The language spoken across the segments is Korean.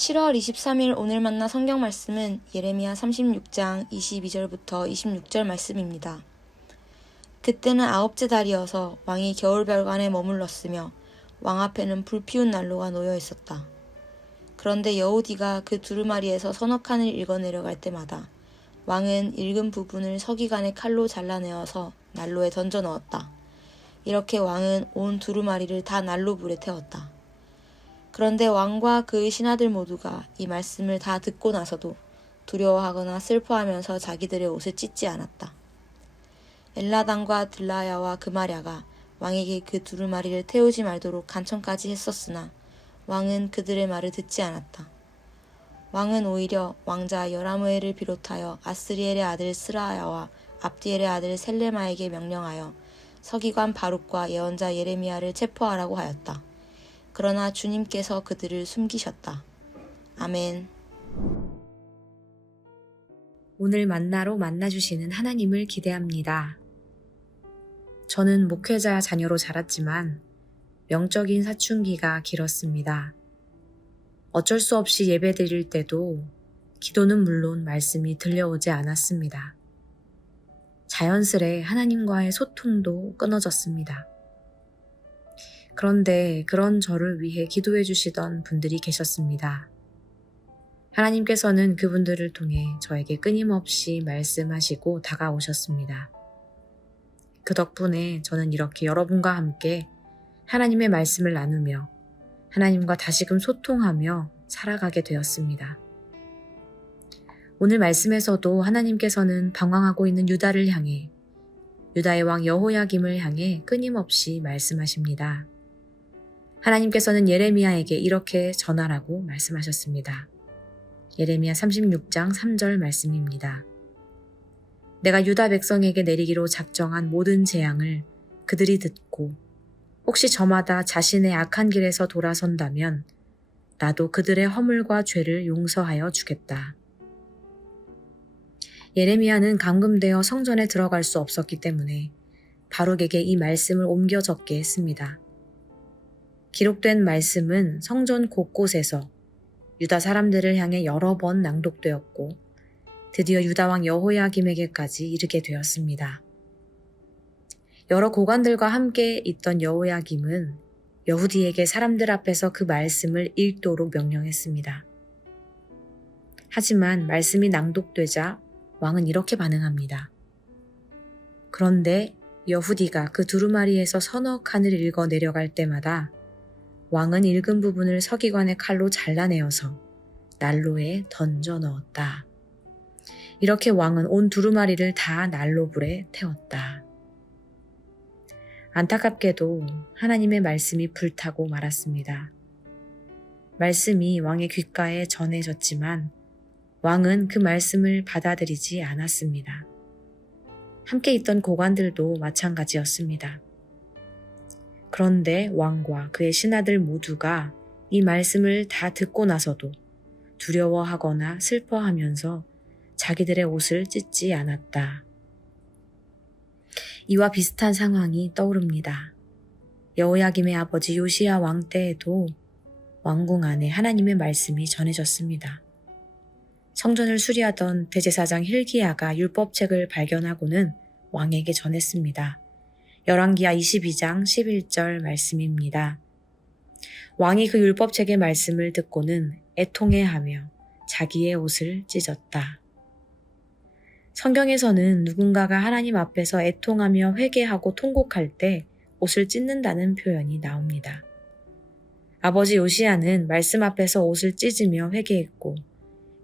7월 23일 오늘 만나 성경 말씀은 예레미야 36장 22절부터 26절 말씀입니다. 그때는 아홉째 달이어서 왕이 겨울별관에 머물렀으며 왕 앞에는 불 피운 난로가 놓여 있었다. 그런데 여호디가 그 두루마리에서 서너 칸을 읽어 내려갈 때마다 왕은 읽은 부분을 서기관의 칼로 잘라내어서 난로에 던져 넣었다. 이렇게 왕은 온 두루마리를 다 난로불에 태웠다. 그런데 왕과 그의 신하들 모두가 이 말씀을 다 듣고 나서도 두려워하거나 슬퍼하면서 자기들의 옷을 찢지 않았다. 엘라단과 들라야와 그마랴가 왕에게 그 두루마리를 태우지 말도록 간청까지 했었으나 왕은 그들의 말을 듣지 않았다. 왕은 오히려 왕자 여라무엘을 비롯하여 아스리엘의 아들 스라야와 압디엘의 아들 셀레마에게 명령하여 서기관 바룩과 예언자 예레미야를 체포하라고 하였다. 그러나 주님께서 그들을 숨기셨다. 아멘. 오늘 만나로 만나주시는 하나님을 기대합니다. 저는 목회자 자녀로 자랐지만 영적인 사춘기가 길었습니다. 어쩔 수 없이 예배 드릴 때도 기도는 물론 말씀이 들려오지 않았습니다. 자연스레 하나님과의 소통도 끊어졌습니다. 그런데 그런 저를 위해 기도해 주시던 분들이 계셨습니다. 하나님께서는 그분들을 통해 저에게 끊임없이 말씀하시고 다가오셨습니다. 그 덕분에 저는 이렇게 여러분과 함께 하나님의 말씀을 나누며 하나님과 다시금 소통하며 살아가게 되었습니다. 오늘 말씀에서도 하나님께서는 방황하고 있는 유다를 향해 유다의 왕 여호야김을 향해 끊임없이 말씀하십니다. 하나님께서는 예레미야에게 이렇게 전하라고 말씀하셨습니다. 예레미야 36장 3절 말씀입니다. 내가 유다 백성에게 내리기로 작정한 모든 재앙을 그들이 듣고 혹시 저마다 자신의 악한 길에서 돌아선다면 나도 그들의 허물과 죄를 용서하여 주겠다. 예레미야는 감금되어 성전에 들어갈 수 없었기 때문에 바룩에게 이 말씀을 옮겨 적게 했습니다. 기록된 말씀은 성전 곳곳에서 유다 사람들을 향해 여러 번 낭독되었고 드디어 유다 왕 여호야김에게까지 이르게 되었습니다. 여러 고관들과 함께 있던 여호야김은 여후디에게 사람들 앞에서 그 말씀을 읽도록 명령했습니다. 하지만 말씀이 낭독되자 왕은 이렇게 반응합니다. 그런데 여후디가 그 두루마리에서 서너 칸을 읽어 내려갈 때마다 왕은 읽은 부분을 서기관의 칼로 잘라내어서 난로에 던져 넣었다. 이렇게 왕은 온 두루마리를 다 난로불에 태웠다. 안타깝게도 하나님의 말씀이 불타고 말았습니다. 말씀이 왕의 귓가에 전해졌지만 왕은 그 말씀을 받아들이지 않았습니다. 함께 있던 고관들도 마찬가지였습니다. 그런데 왕과 그의 신하들 모두가 이 말씀을 다 듣고 나서도 두려워하거나 슬퍼하면서 자기들의 옷을 찢지 않았다. 이와 비슷한 상황이 떠오릅니다. 여호야김의 아버지 요시야 왕 때에도 왕궁 안에 하나님의 말씀이 전해졌습니다. 성전을 수리하던 대제사장 hil기야가 율법책을 발견하고는 왕에게 전했습니다. 열왕기하 22장 11절 말씀입니다. 왕이 그 율법책의 말씀을 듣고는 애통해하며 자기의 옷을 찢었다. 성경에서는 누군가가 하나님 앞에서 애통하며 회개하고 통곡할 때 옷을 찢는다는 표현이 나옵니다. 아버지 요시야는 말씀 앞에서 옷을 찢으며 회개했고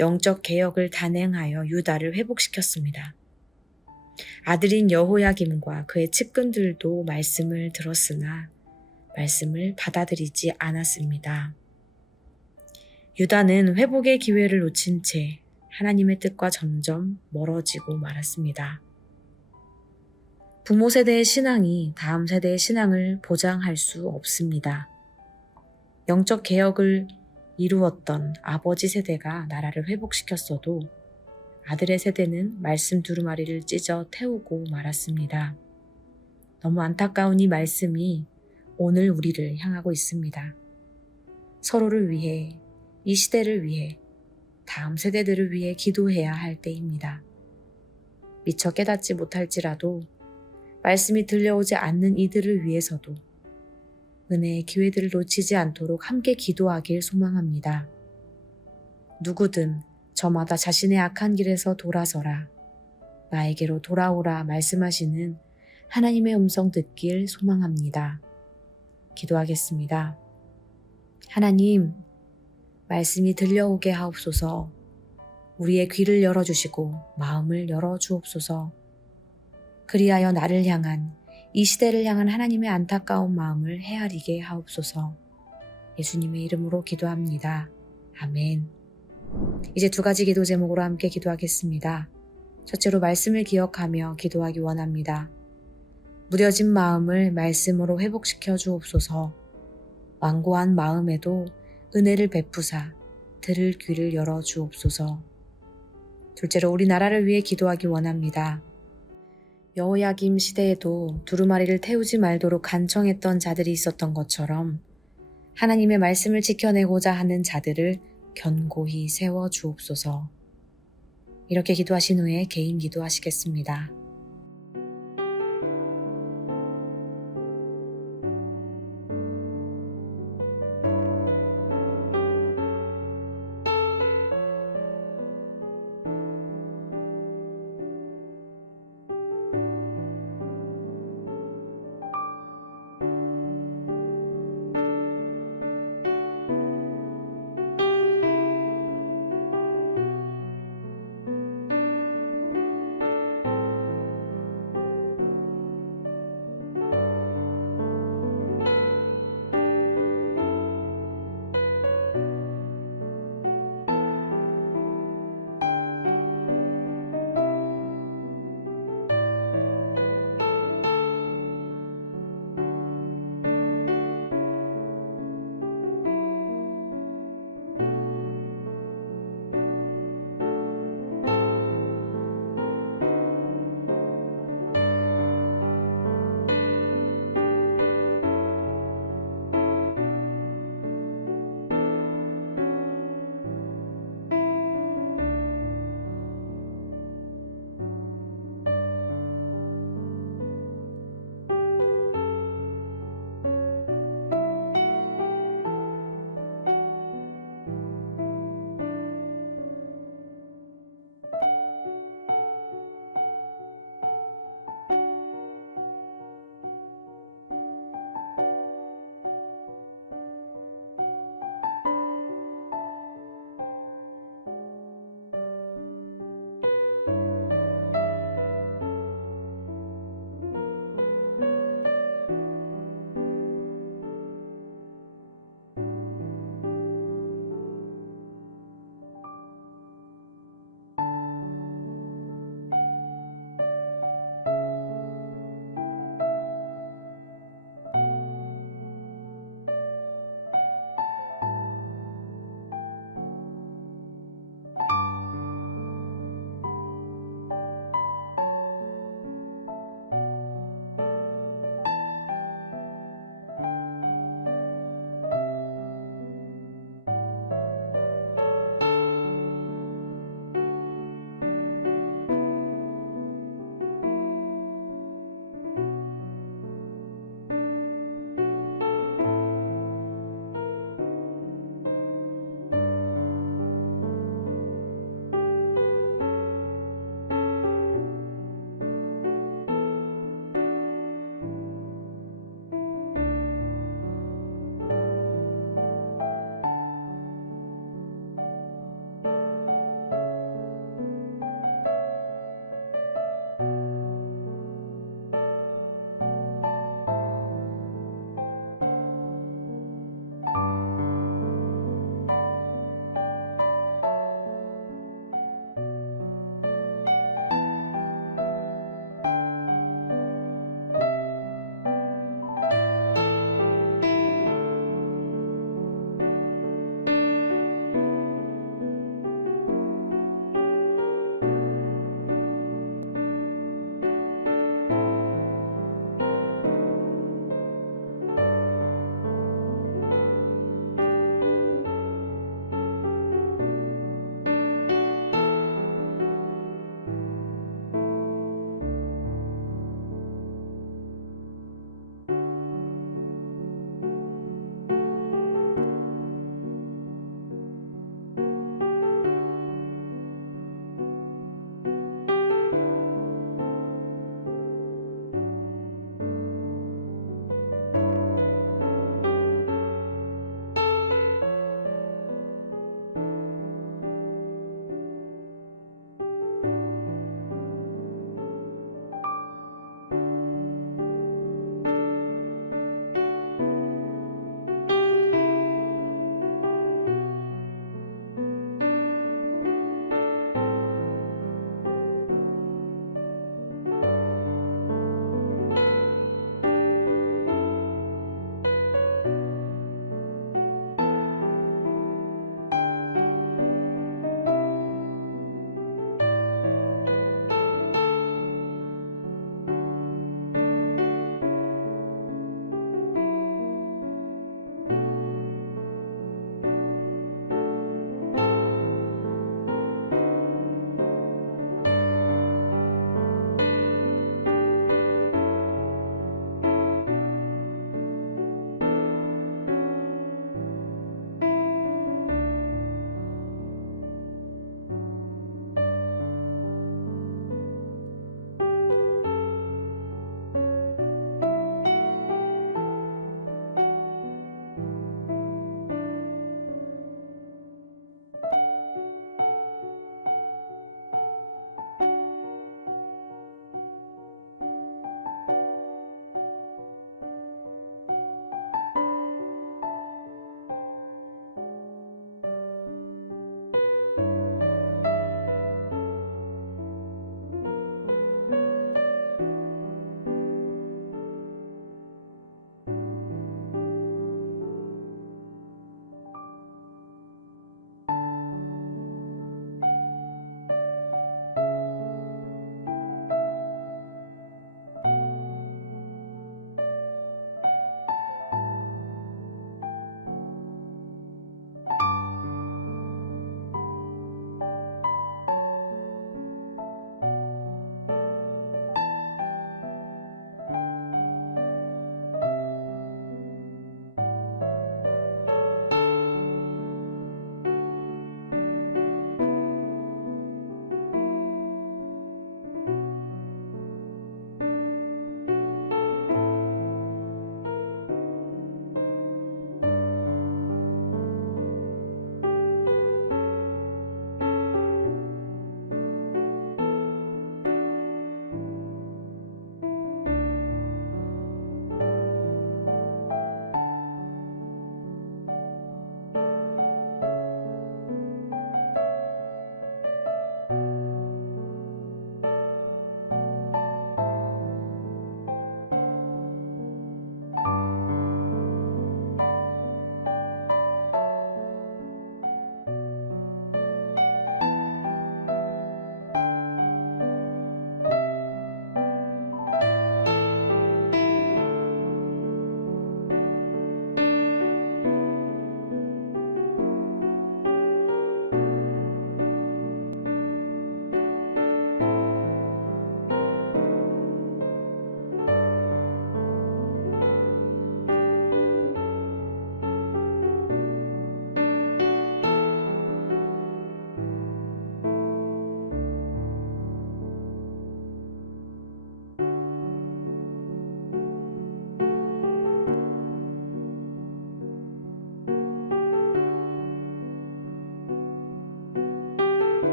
영적 개혁을 단행하여 유다를 회복시켰습니다. 아들인 여호야김과 그의 측근들도 말씀을 들었으나 말씀을 받아들이지 않았습니다. 유다는 회복의 기회를 놓친 채 하나님의 뜻과 점점 멀어지고 말았습니다. 부모 세대의 신앙이 다음 세대의 신앙을 보장할 수 없습니다. 영적 개혁을 이루었던 아버지 세대가 나라를 회복시켰어도 아들의 세대는 말씀 두루마리를 찢어 태우고 말았습니다. 너무 안타까운 이 말씀이 오늘 우리를 향하고 있습니다. 서로를 위해 이 시대를 위해, 다음 세대들을 위해 기도해야 할 때입니다. 미처 깨닫지 못할지라도 말씀이 들려오지 않는 이들을 위해서도 은혜의 기회들을 놓치지 않도록 함께 기도하길 소망합니다. 누구든 저마다 자신의 악한 길에서 돌아서라, 나에게로 돌아오라 말씀하시는 하나님의 음성 듣길 소망합니다. 기도하겠습니다. 하나님, 말씀이 들려오게 하옵소서. 우리의 귀를 열어주시고 마음을 열어주옵소서. 그리하여 나를 향한, 이 시대를 향한 하나님의 안타까운 마음을 헤아리게 하옵소서. 예수님의 이름으로 기도합니다. 아멘. 이제 2가지 기도 제목으로 함께 기도하겠습니다. 첫째로 말씀을 기억하며 기도하기 원합니다. 무뎌진 마음을 말씀으로 회복시켜 주옵소서. 완고한 마음에도 은혜를 베푸사 들을 귀를 열어 주옵소서. 둘째로 우리나라를 위해 기도하기 원합니다. 여호야김 시대에도 두루마리를 태우지 말도록 간청했던 자들이 있었던 것처럼 하나님의 말씀을 지켜내고자 하는 자들을 견고히 세워 주옵소서. 이렇게 기도하신 후에 개인 기도하시겠습니다.